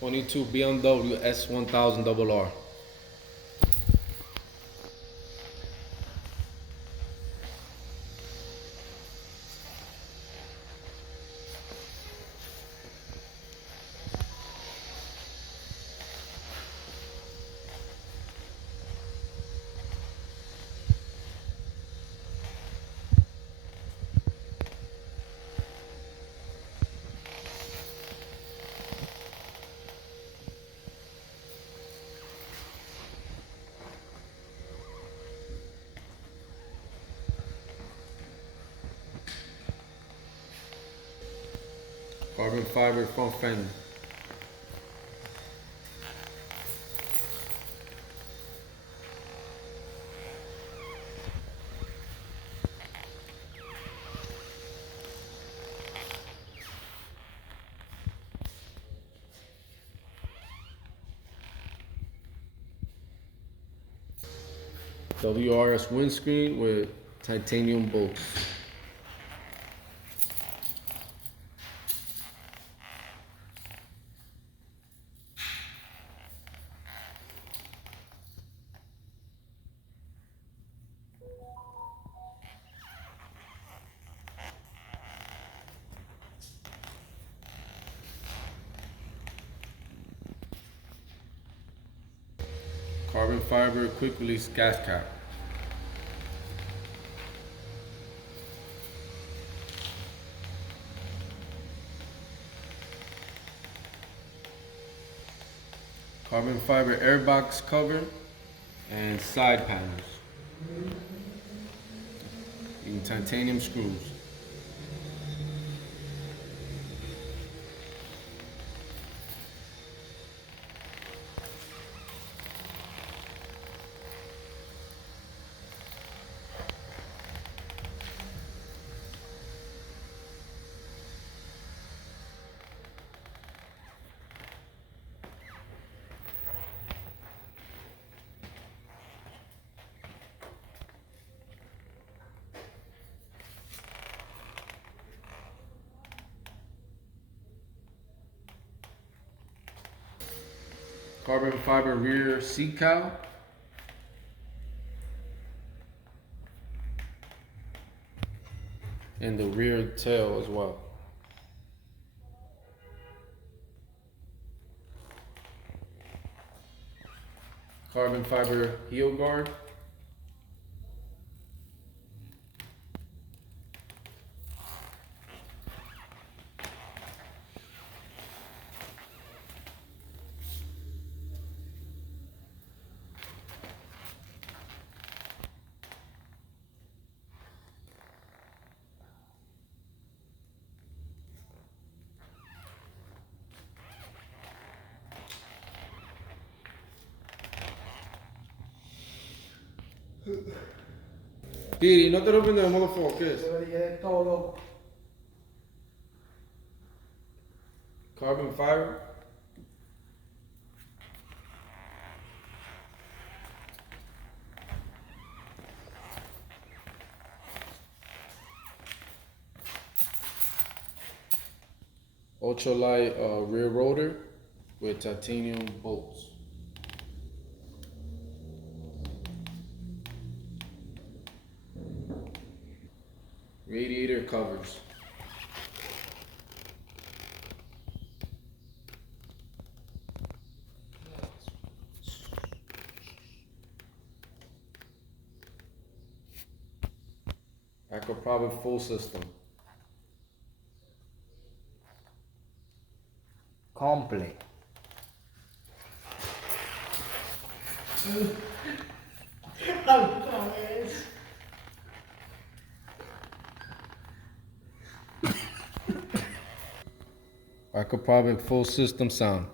22 BMW S1000 RR. Carbon fiber front fender. WRS windscreen with titanium bolts. Carbon fiber quick release gas cap. Carbon fiber airbox cover and side panels. Using titanium screws. Carbon fiber rear seat cowl. And the rear tail as well. Carbon fiber heel guard. Didi, no te lo prende el motherfucker, ¿qué es? Todo. Carbon fiber. Ultralight rear rotor with titanium bolts. Radiator covers. Aquaprobate full system. Complete. Aquaprobate full system sound.